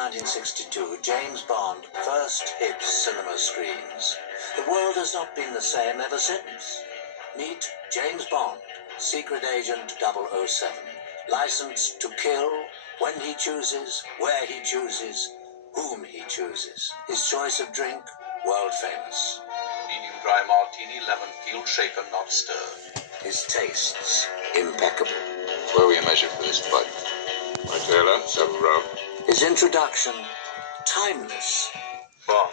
1962, James Bond first hits cinema screens. The world has not been the same ever since. Meet James Bond, secret agent 007, licensed to kill when he chooses, where he chooses, whom he chooses. His choice of drink, world famous. Medium dry martini, lemon peel, shaken, not stirred. His tastes, impeccable. Where were you measured for this fight? My tailor, 7th round. His introduction, timeless. Bond.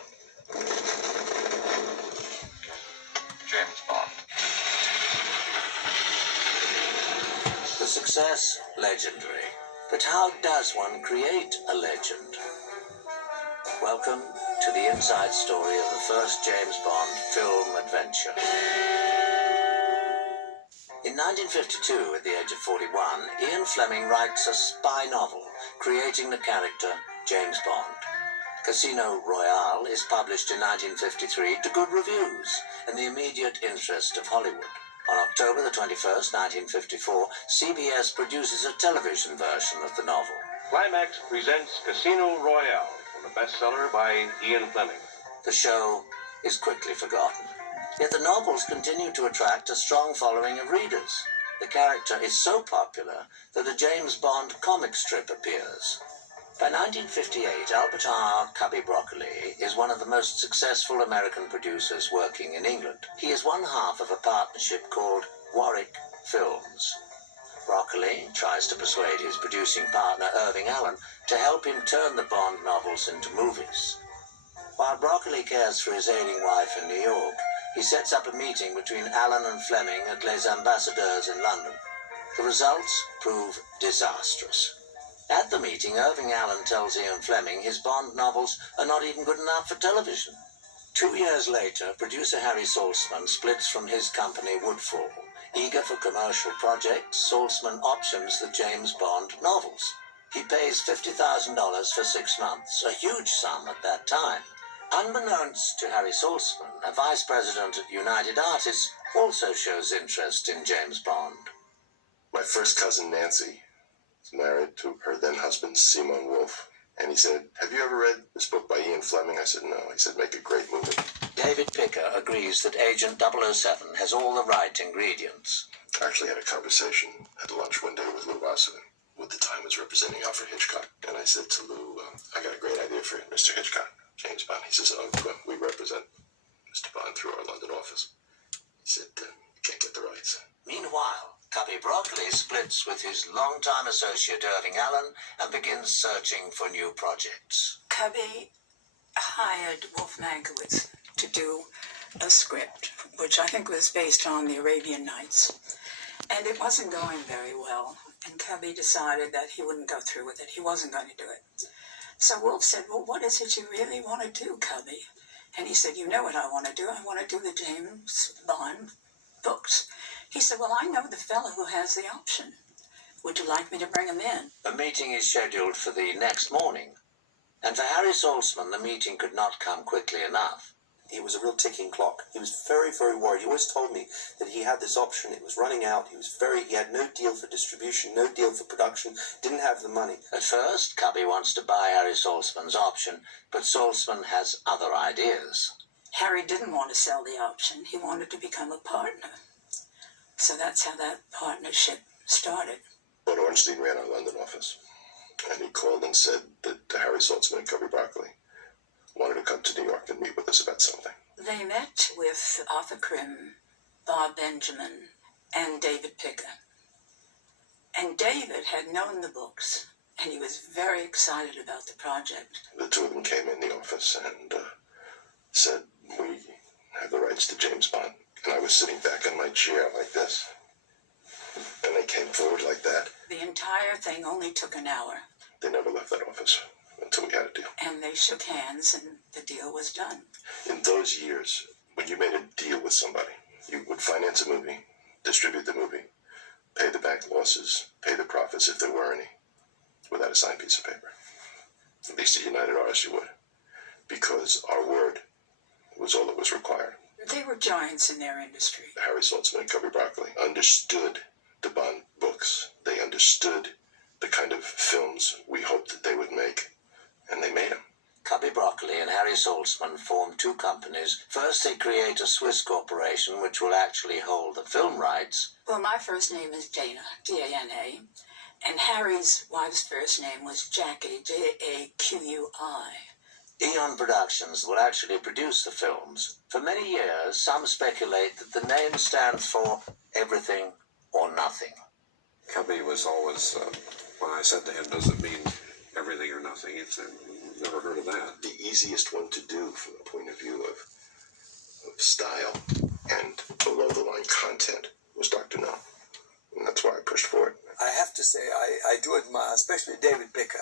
James Bond. The success, legendary. But how does one create a legend? Welcome to the inside story of the first James Bond film adventure. In 1952, at the age of 41, Ian Fleming writes a spy novel, creating the character James Bond. Casino Royale is published in 1953 to good reviews and the immediate interest of Hollywood. On October the 21st, 1954, CBS produces a television version of the novel. Climax presents Casino Royale, from a bestseller by Ian Fleming. The show is quickly forgotten. Yet the novels continue to attract a strong following of readers. The character is so popular that a James Bond comic strip appears. By 1958, Albert R. Cubby Broccoli is one of the most successful American producers working in England. He is one half of a partnership called Warwick Films. Broccoli tries to persuade his producing partner, Irving Allen, to help him turn the Bond novels into movies. While Broccoli cares for his ailing wife in New York, he sets up a meeting between Allen and Fleming at Les Ambassadeurs in London. The results prove disastrous. At the meeting, Irving Allen tells Ian Fleming his Bond novels are not even good enough for television. 2 years later, producer Harry Saltzman splits from his company Woodfall. Eager for commercial projects, Saltzman options the James Bond novels. He pays $50,000 for 6 months, a huge sum at that time. Unbeknownst to Harry Saltzman, a vice president at United Artists also shows interest in James Bond. My first cousin Nancy is married to her then husband Simon Wolfe, and he said, "Have you ever read this book by Ian Fleming?" I said, "No." He said, "Make a great movie." David Picker agrees that Agent 007 has all the right ingredients. I actually had a conversation at lunch one day with Lou Wasserman, who at the time was representing Alfred Hitchcock, and I said to Lou, "I got a great idea for Mr. Hitchcock, James Bond." He says, "Oh, we represent Mr. Bond through our London office." He said, "You can't get the rights." Meanwhile, Cubby Broccoli splits with his longtime associate Irving Allen and begins searching for new projects. Cubby hired Wolf Mankiewicz to do a script, which I think was based on the Arabian Nights. And it wasn't going very well. And Cubby decided that he wouldn't go through with it. He wasn't going to do it. So Wolf said, "Well, what is it you really want to do, Cubby?" And he said, "You know what I want to do. I want to do the James Bond books." He said, "Well, I know the fellow who has the option. Would you like me to bring him in?" A meeting is scheduled for the next morning. And for Harry Saltzman, the meeting could not come quickly enough. It was a real ticking clock. He was very, very worried. He always told me that he had this option. It was running out. He had no deal for distribution, no deal for production, didn't have the money. At first, Cubby wants to buy Harry Saltzman's option, but Saltzman has other ideas. Harry didn't want to sell the option. He wanted to become a partner. So that's how that partnership started. But Ornstein ran our London office, and he called and said that Harry Saltzman and Cubby Broccoli wanted to come to New York and meet with us about something. They met with Arthur Krim, Bob Benjamin, and David Picker. And David had known the books, and he was very excited about the project. The two of them came in the office and said, "We have the rights to James Bond." And I was sitting back in my chair like this, and they came forward like that. The entire thing only took an hour. They never left that office until we had a deal. And they shook hands, and the deal was done. In those years, when you made a deal with somebody, you would finance a movie, distribute the movie, pay the back losses, pay the profits if there were any, without a signed piece of paper. At least at United Artists you would, because our word was all that was required. They were giants in their industry. Harry Saltzman and Cubby Broccoli understood the Bond books. They understood the kind of films we hoped that they would make, and Saltzman form two companies. First, they create a Swiss corporation which will actually hold the film rights. Well, my first name is Dana, D-A-N-A, and Harry's wife's first name was Jackie, J-A-Q-U-I. Eon Productions will actually produce the films. For many years, some speculate that the name stands for everything or nothing. Cubby was always, when I said to him, does it mean everything or nothing? He said, never heard of that. The easiest one to do from the point of view of style and below-the-line content was Dr. No. And that's why I pushed for it. I have to say, I do admire, especially David Picker.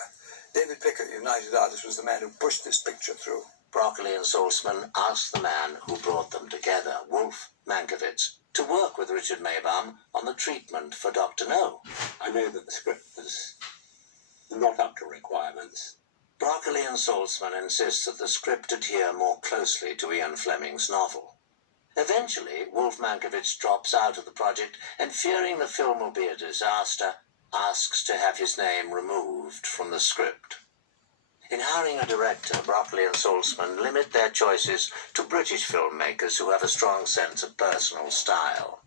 David Picker, United Artists, was the man who pushed this picture through. Broccoli and Saltzman asked the man who brought them together, Wolf Mankiewicz, to work with Richard Maybaum on the treatment for Dr. No. I know that the script was not up to requirements. Broccoli and Saltzman insist that the script adhere more closely to Ian Fleming's novel. Eventually, Wolf Mankiewicz drops out of the project and, fearing the film will be a disaster, asks to have his name removed from the script. In hiring a director, Broccoli and Saltzman limit their choices to British filmmakers who have a strong sense of personal style.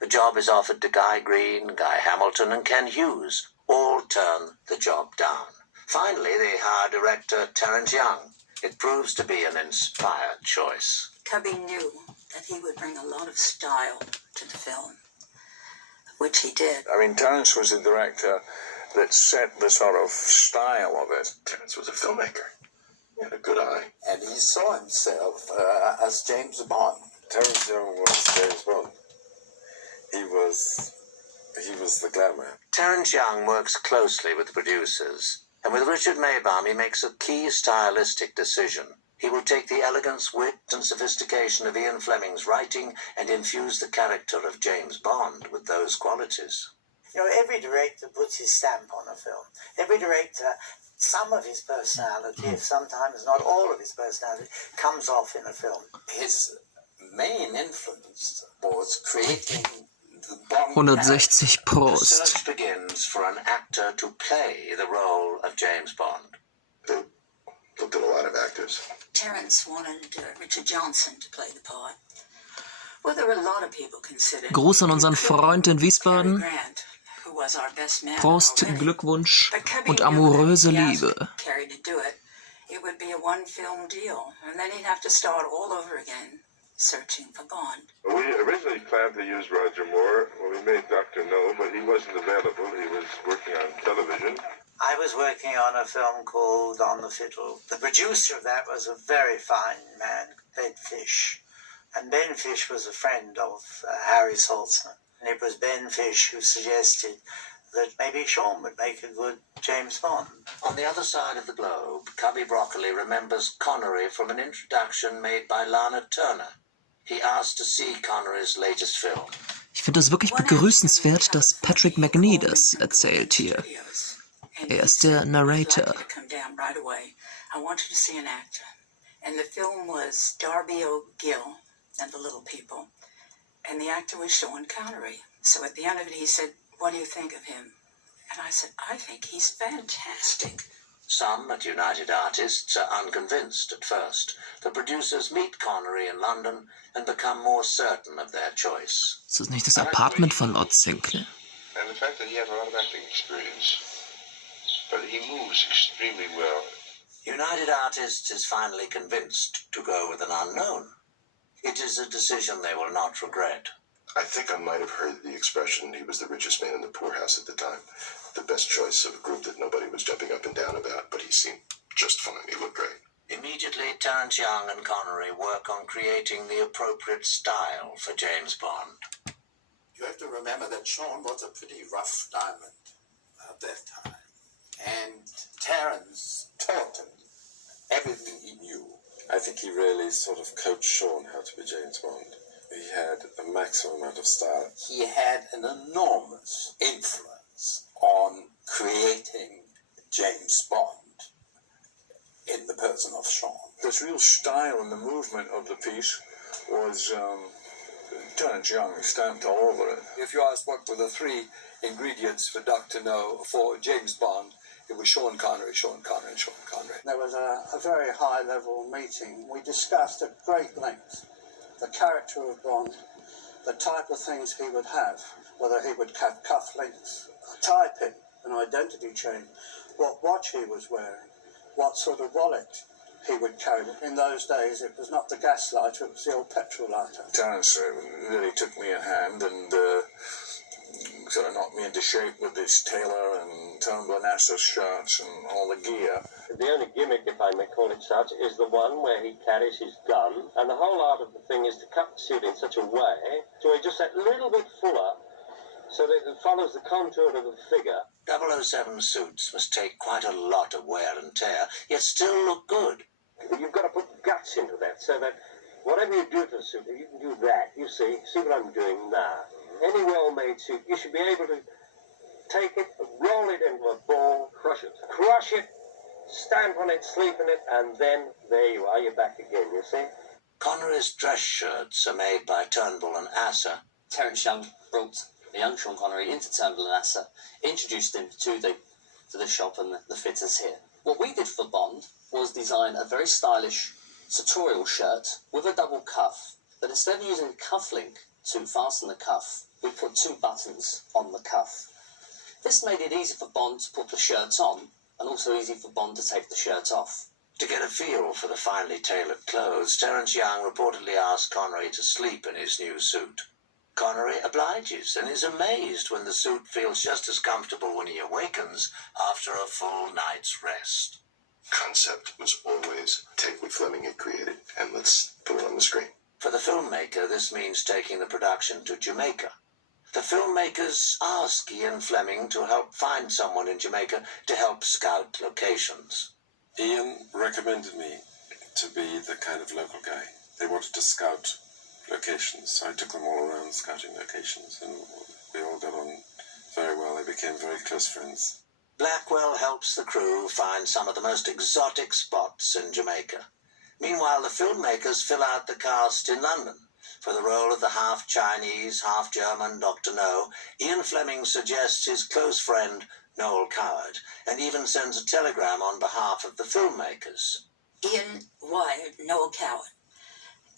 The job is offered to Guy Green, Guy Hamilton, and Ken Hughes. All turn the job down. Finally, they hire director Terence Young. It proves to be an inspired choice. Cubby knew that he would bring a lot of style to the film, which he did. I mean, Terence was the director that set the sort of style of it. Terence was a filmmaker. He had a good eye. And he saw himself as James Bond. Terence Young was James Bond. He was the glamour. Terence Young works closely with the producers, and with Richard Maybaum he makes a key stylistic decision. He will take the elegance, wit, and sophistication of Ian Fleming's writing and infuse the character of James Bond with those qualities. You know, every director puts his stamp on a film. Every director, some of his personality, if sometimes not all of his personality, comes off in a film. His main influence was creating the Bond 160 The Prost. search begins for an actor to play the role of James Bond. They looked at a lot of actors. Terence wanted Richard Johnson to play the part. Well, there were a lot of people considered. Gruß an unseren Freund in Cary Wiesbaden. Grant, who was our best man Prost, already. Glückwunsch But Cubby und knew that amoröse if he asked Liebe. Cary to do it, it would be a one-film deal, and then he'd have to start all over again, searching for Bond. We originally planned to use Roger Moore when we made Dr. No, but he wasn't available. He was working on television. I was working on a film called On the Fiddle. The producer of that was a very fine man, Ben Fish. And Ben Fish was a friend of Harry Saltzman. And it was Ben Fish who suggested that maybe Sean would make a good James Bond. On the other side of the globe, Cubby Broccoli remembers Connery from an introduction made by Lana Turner. He asked to see Connery's latest film. Ich finde es wirklich begrüßenswert, dass Patrick Macnee das erzählt hier. Er ist der Narrator. I wanted to see an actor. And the film was Darby O'Gill and the Little People. And the actor was Sean Connery. So at the end of it, he said, "What do you think of him?" And I said, "I think he's fantastic." Some at United Artists are unconvinced at first. The producers meet Connery in London and become more certain of their choice. Ist das nicht das Apartment von Lord Sinclair? And the fact that he has a lot of acting experience. But he moves extremely well. United Artists is finally convinced to go with an unknown. It is a decision they will not regret. I think I might have heard the expression, he was the richest man in the poorhouse at the time. The best choice of a group that nobody was jumping up and down about, but he seemed just fine. He looked great. Immediately, Terence Young and Connery work on creating the appropriate style for James Bond. You have to remember that Sean was a pretty rough diamond at that time. And Terence taught him everything he knew. I think he really sort of coached Sean how to be James Bond. He had a maximum amount of style. He had an enormous influence on creating James Bond in the person of Sean. This real style and the movement of the piece was Terence Young stamped all over it. If you asked what were the 3 ingredients for Dr. No for James Bond, it was Sean Connery, Sean Connery, and Sean Connery. There was a very high-level meeting. We discussed at great length the character of Bond, the type of things he would have, whether he would have cufflinks, a tie pin, an identity chain, what watch he was wearing, what sort of wallet he would carry. In those days, it was not the gas lighter, it was the old petrol lighter. Terence really took me in hand and sort of knocked me into shape with this tailor and Turnbull Nasser shirts and all the gear. The only gimmick, if I may call it such, is the one where he carries his gun, and the whole art of the thing is to cut the suit in such a way so it's just that little bit fuller, so that it follows the contour of the figure. 007 suits must take quite a lot of wear and tear, yet still look good. You've got to put guts into that, so that whatever you do to the suit, you can do that. You see what I'm doing now. Any well-made suit, you should be able to take it, roll it into a ball, crush it, stamp on it, sleep in it, and then there you are, you're back again, you see. Connery's dress shirts are made by Turnbull and Asser. Terence Young brought the young Sean Connery into Turnbull and Asser, introduced him to the shop and the fitters here. What we did for Bond was design a very stylish sartorial shirt with a double cuff, but instead of using a cufflink to fasten the cuff, we put 2 buttons on the cuff. This made it easy for Bond to put the shirt on, and also easy for Bond to take the shirt off. To get a feel for the finely tailored clothes, Terence Young reportedly asked Connery to sleep in his new suit. Connery obliges and is amazed when the suit feels just as comfortable when he awakens after a full night's rest. Concept was always take what Fleming had created and let's put it on the screen. For the filmmaker, this means taking the production to Jamaica. The filmmakers ask Ian Fleming to help find someone in Jamaica to help scout locations. Ian recommended me to be the kind of local guy. They wanted to scout locations, so I took them all around scouting locations, and we all got on very well. They became very close friends. Blackwell helps the crew find some of the most exotic spots in Jamaica. Meanwhile, the filmmakers fill out the cast in London. For the role of the half-Chinese, half-German Dr. No, Ian Fleming suggests his close friend Noel Coward, and even sends a telegram on behalf of the filmmakers. Ian wired Noel Coward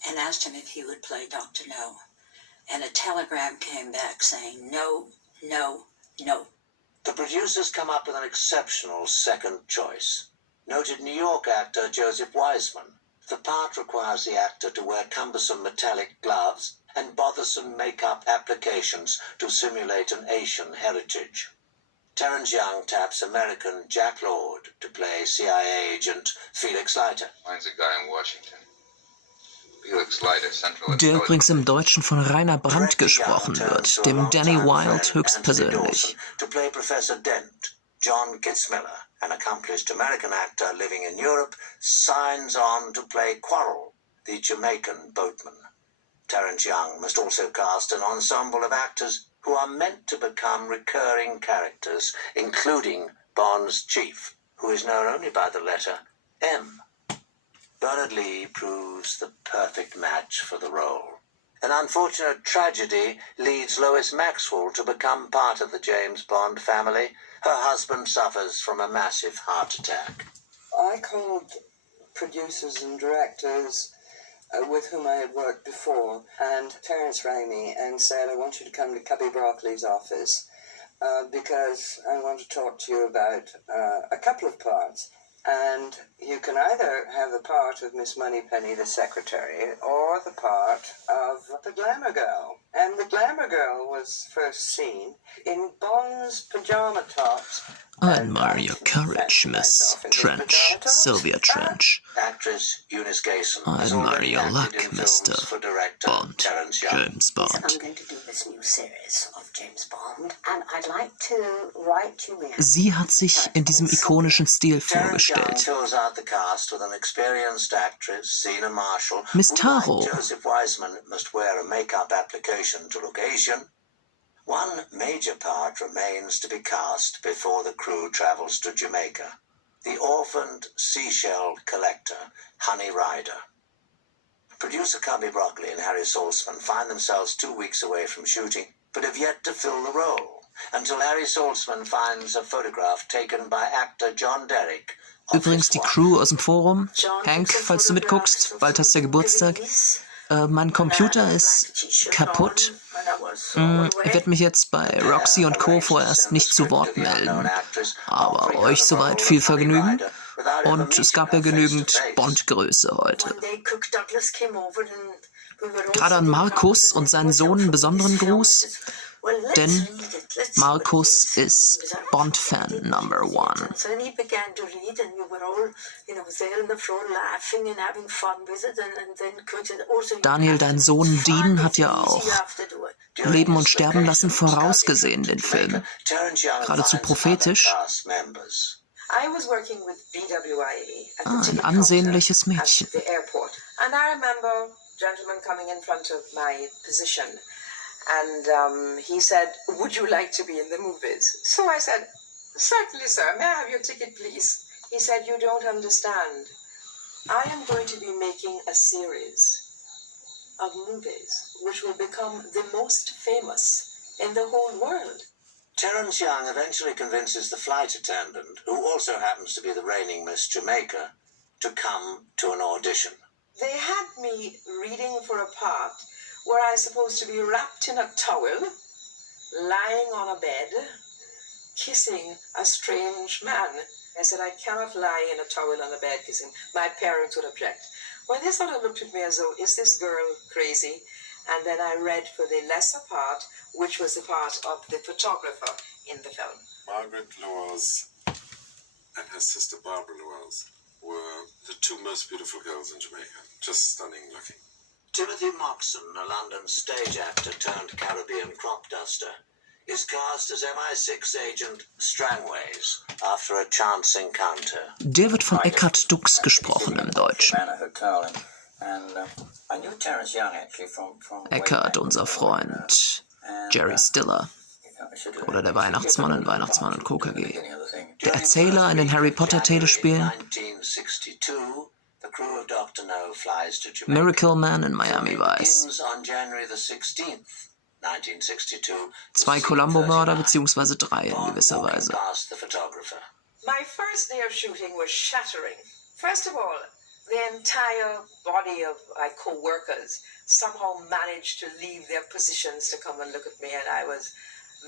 and asked him if he would play Dr. No. And a telegram came back saying, no, no, no. The producers come up with an exceptional second choice. Noted New York actor Joseph Wiseman. The part requires the actor to wear cumbersome metallic gloves and bothersome makeup applications to simulate an Asian heritage. Terence Young taps American Jack Lord to play CIA agent Felix Leiter. Finds a guy in Washington. Felix Leiter, Central Der übrigens im Deutschen von Rainer Brandt gesprochen wird, dem Danny Wilde höchstpersönlich. To play Professor Dent, John Kitzmiller, an accomplished American actor living in Europe, signs on to play Quarrel, the Jamaican boatman. Terence Young must also cast an ensemble of actors who are meant to become recurring characters, including Bond's chief, who is known only by the letter M. Bernard Lee proves the perfect match for the role. An unfortunate tragedy leads Lois Maxwell to become part of the James Bond family. Her husband suffers from a massive heart attack. I called producers and directors with whom I had worked before, and Terence rang me and said, I want you to come to Cubby Broccoli's office because I want to talk to you about a couple of parts. And you can either have the part of Miss Moneypenny, the secretary, or the part of the glamour girl. And the glamour girl was first seen in Bond's pajama tops. I admire your courage, Miss Trench, Sylvia Trench. Actress Eunice Gayson. I admire your luck, Mr. Bond, James Bond. I'm going to do this new series of James Bond, and I'd like to write you in. Sie hat sich in diesem ikonischen Stil vorgestellt. Fills out the cast with an experienced actress, Sina Marshall, Miss who, Taro. like Joseph Wiseman, must wear a makeup application to look Asian. One major part remains to be cast before the crew travels to Jamaica. The orphaned seashell collector, Honey Ryder. Producer Cubby Broccoli and Harry Saltzman find themselves 2 weeks away from shooting, but have yet to fill the role, until Harry Saltzman finds a photograph taken by actor John Derrick. Übrigens die Crew aus dem Forum. Hank, falls du mitguckst, bald hast du ja Geburtstag. Mein Computer ist kaputt. Ich werde mich jetzt bei Roxy und Co. vorerst nicht zu Wort melden. Aber euch soweit viel Vergnügen. Und es gab ja genügend Bond-Größe heute. Gerade an Markus und seinen Sohn einen besonderen Gruß, denn Markus ist Bond-Fan Number 1. Daniel, dein Sohn Dean, hat ja auch Leben und Sterben lassen vorausgesehen, den Film. Geradezu prophetisch. Ein ansehnliches Mädchen. Gentleman coming in front of my position, and he said, "Would you like to be in the movies?" So I said, "Certainly, sir. May I have your ticket, please?" He said, "You don't understand. I am going to be making a series of movies which will become the most famous in the whole world." Terence Young eventually convinces the flight attendant, who also happens to be the reigning Miss Jamaica, to come to an audition. They had me reading for a part where I was supposed to be wrapped in a towel, lying on a bed, kissing a strange man. I said, I cannot lie in a towel on a bed kissing. My parents would object. Well, they sort of looked at me as though, is this girl crazy? And then I read for the lesser part, which was the part of the photographer in the film. Margaret Lowell's and her sister Barbara Lowell's were the two most beautiful girls in Jamaica. Just stunning looking. Timothy Moxon, a London stage actor turned Caribbean crop duster, is cast as MI6 agent Strangways after a chance encounter. Der wird von Eckhard Dux gesprochen im Deutschen. Eckhard, unser Freund Jerry Stiller. Oder der Weihnachtsmann in Weihnachtsmann und KKG. Der Erzähler in den Harry Potter Telespielen. Miracle Man in Miami Vice. 2 Columbo-Mörder bzw. 3 in gewisser Weise. My first day of shooting was shattering. First of all, the entire body of my co-workers somehow managed to leave their positions to come and look at me, and I was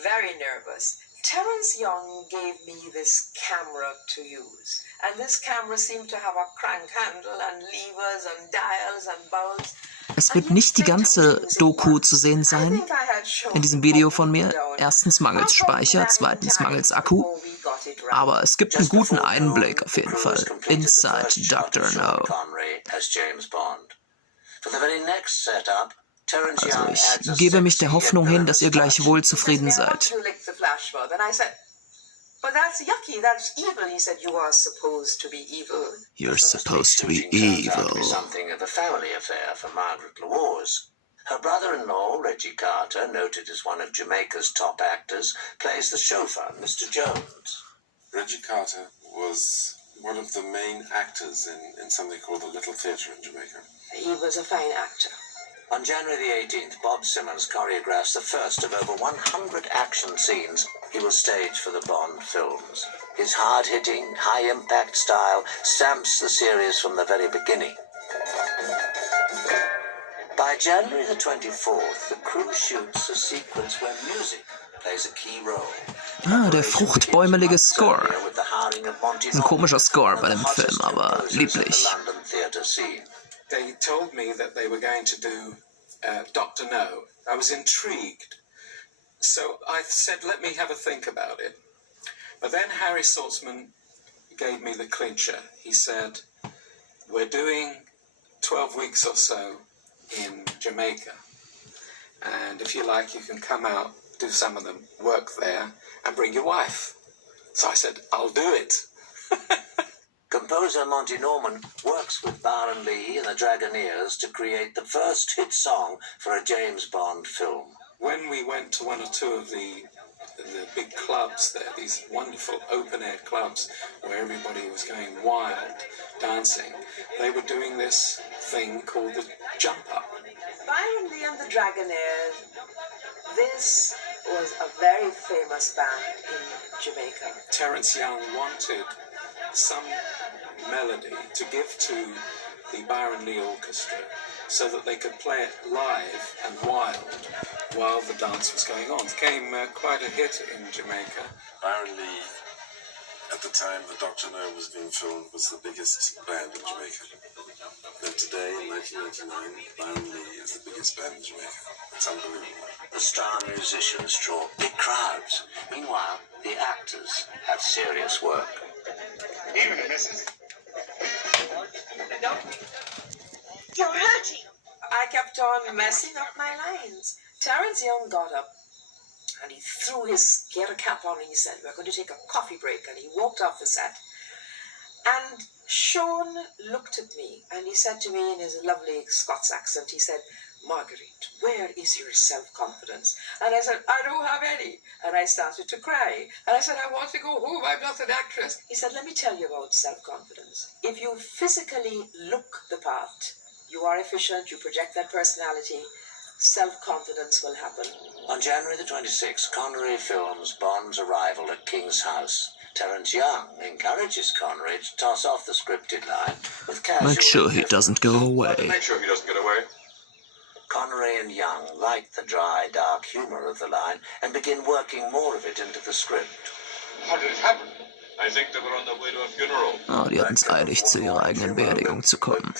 very nervous. Terence Young gave me this camera to use, and this camera seemed to have a crank handle and levers and dials and bulbs. Es wird nicht die ganze Doku zu sehen sein in diesem Video von mir. Erstens mangels Speicher, zweitens mangels Akku. Aber es gibt einen guten Einblick auf jeden Fall. Inside Dr. No. Also ich gebe mich der Hoffnung hin, dass ihr gleich wohl zufrieden seid. But that's yucky, that's evil. He said, you are supposed to be evil. You're supposed to be evil. Something of a family affair for Margaret Lawes. Her brother-in-law, Reggie Carter, noted as one of Jamaica's top actors, plays the chauffeur, Mr. Jones. Reggie Carter was one of the main actors in something called the Little Theatre in Jamaica. He was a fine actor. On January the 18th, Bob Simmons choreographs the first of over 100 action scenes he will stage for the Bond films. His hard-hitting, high-impact style stamps the series from the very beginning. By January the 24th, the crew shoots a sequence where music plays a key role. Ah, der fruchtbäumelige Score. Ein komischer Score bei dem Film, aber lieblich. They told me that they were going to do Dr. No. I was intrigued. So I said, let me have a think about it. But then Harry Saltzman gave me the clincher. He said, we're doing 12 weeks or so in Jamaica. And if you like, you can come out, do some of the work there, and bring your wife. So I said, I'll do it. Composer Monty Norman works with Baron Lee and the Dragoneers to create the first hit song for a James Bond film. When we went to one or two of the big clubs there, these wonderful open-air clubs where everybody was going wild, dancing, they were doing this thing called the jump up. Byron Lee and the Dragonaires, this was a very famous band in Jamaica. Terence Young wanted some melody to give to the Byron Lee Orchestra so that they could play it live and wild while the dance was going on. It became quite a hit in Jamaica. Byron Lee, at the time that Dr. No was being filmed, was the biggest band in Jamaica. And today, in 1999, Byron Lee is the biggest band in Jamaica. It's unbelievable. The star musicians draw big crowds. Meanwhile, the actors have serious work. Evening, missus. You're hurting. I kept on messing up my lines. Terence Young got up and he had a cap on and he said, "We're going to take a coffee break." And he walked off the set. And Sean looked at me and he said to me in his lovely Scots accent, he said, "Marguerite, where is your self-confidence?" And I said, "I don't have any." And I started to cry. And I said, "I want to go home. I'm not an actress." He said, "Let me tell you about self-confidence. If you physically look the part, you are efficient, you project that personality, self-confidence will happen." On January the 26th, Connery films Bond's arrival at King's house. Terence Young encourages Connery to toss off the scripted line with casual... Make sure he doesn't go away. Make sure he doesn't get away. Connery and Young like the dry, dark humor of the line and begin working more of it into the script. How did it happen? I think they were on their way to a funeral. Oh, die hatten es eilig, zu ihrer eigenen Beerdigung zu kommen.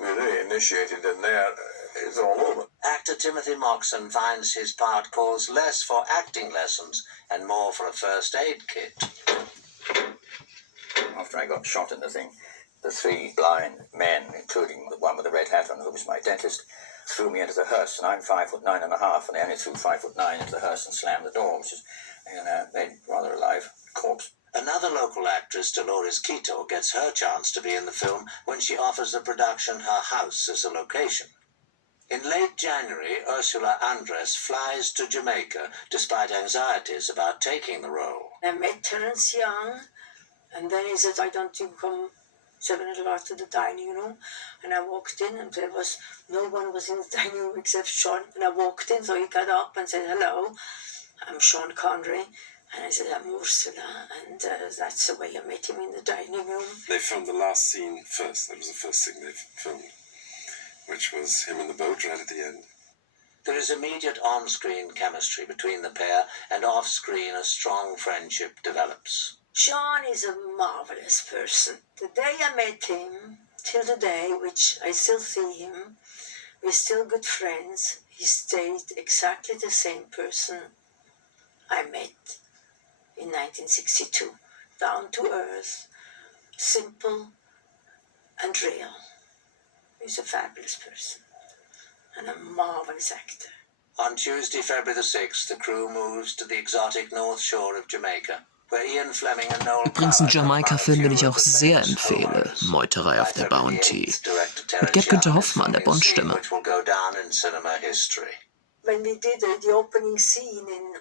We really initiated in there. It's all over. Actor Timothy Moxon finds his part calls less for acting lessons and more for a first aid kit. After I got shot in the thing, the three blind men, including the one with the red hat on who was my dentist, threw me into the hearse, and I'm 5'9.5", and they only threw 5'9" into the hearse and slammed the door, which is, made rather a live corpse. Another local actress, Dolores Quito, gets her chance to be in the film when she offers the production her house as a location. In late January, Ursula Andress flies to Jamaica despite anxieties about taking the role. I met Terence Young, and then he said, "I don't you come 7 o'clock to the dining room?" And I walked in, and no one was in the dining room except Sean. And I walked in, so he got up and said, "Hello, I'm Sean Connery." And I said, "I'm Ursula," and that's the way I met him in the dining room. They filmed the last scene first. That was the first thing they filmed, which was him in the boat right at the end. There is immediate on-screen chemistry between the pair, and off-screen a strong friendship develops. Sean is a marvelous person. The day I met him, till today, which I still see him, we're still good friends. He stayed exactly the same person I met in 1962. Down to earth, simple and real. He's a fabulous person and a marvelous actor. On Tuesday, February the 6th, the crew moves to the exotic north shore of Jamaica, where Ian Fleming and Noel Übrigens ein Jamaika-Film, den ich auch sehr empfehle. Meuterei auf der Bounty. Mit Gerd-Günther Hoffmann, der Bond-Stimme. which will go down in cinema history. When we did the opening scene in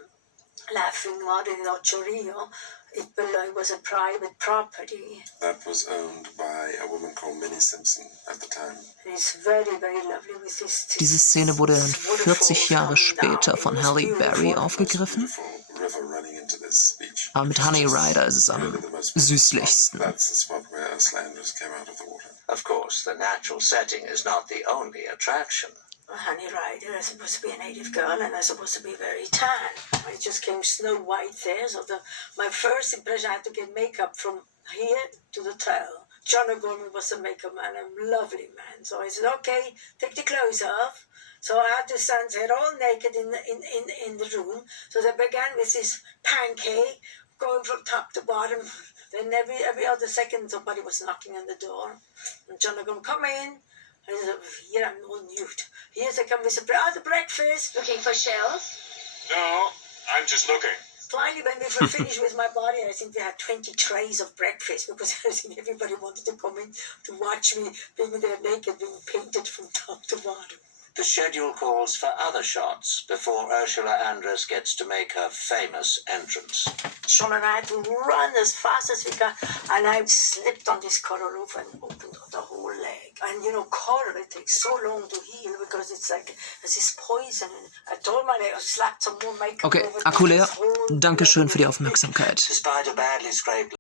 Laughing Mud in Ocho Rio, it was a private property. That was owned by a woman called Minnie Simpson at the time. And it's very, very lovely with this. Diese Szene wurde dann 40 Jahre später von Halle Berry aufgegriffen. Aber mit Honey Rider ist es am süßlichsten. That's the spot where Ursula Andress came out of the water. Of course, the natural setting is not the only attraction. Honey Rider, I'm supposed to be a native girl, and I'm supposed to be very tan. I just came snow white there, so my first impression, I had to get makeup from here to the toe. John O'Gorman was a makeup man, a lovely man. So I said, "Okay, take the clothes off." So I had to stand there all naked in the room. So they began with this pancake, going from top to bottom. Then every other second, somebody was knocking on the door. And John O'Gorman, "Come in." I said, "Here I'm all nude. Here they come with the breakfast." Looking for shells? No, I'm just looking. Finally, when we were finished with my body, I think they had 20 trays of breakfast because I think everybody wanted to come in to watch me being there naked, being painted from top to bottom. The schedule calls for other shots before Ursula Andress gets to make her famous entrance. Sean and I had to run as fast as we could, and I slipped on this coral roof and opened up the whole leg. leg. And color, it takes so long to heal because it's like as this poison. I told my leg, I slapped some more makeup. Okay, Akku leer. Dankeschön für die Aufmerksamkeit. Despite a badly scraped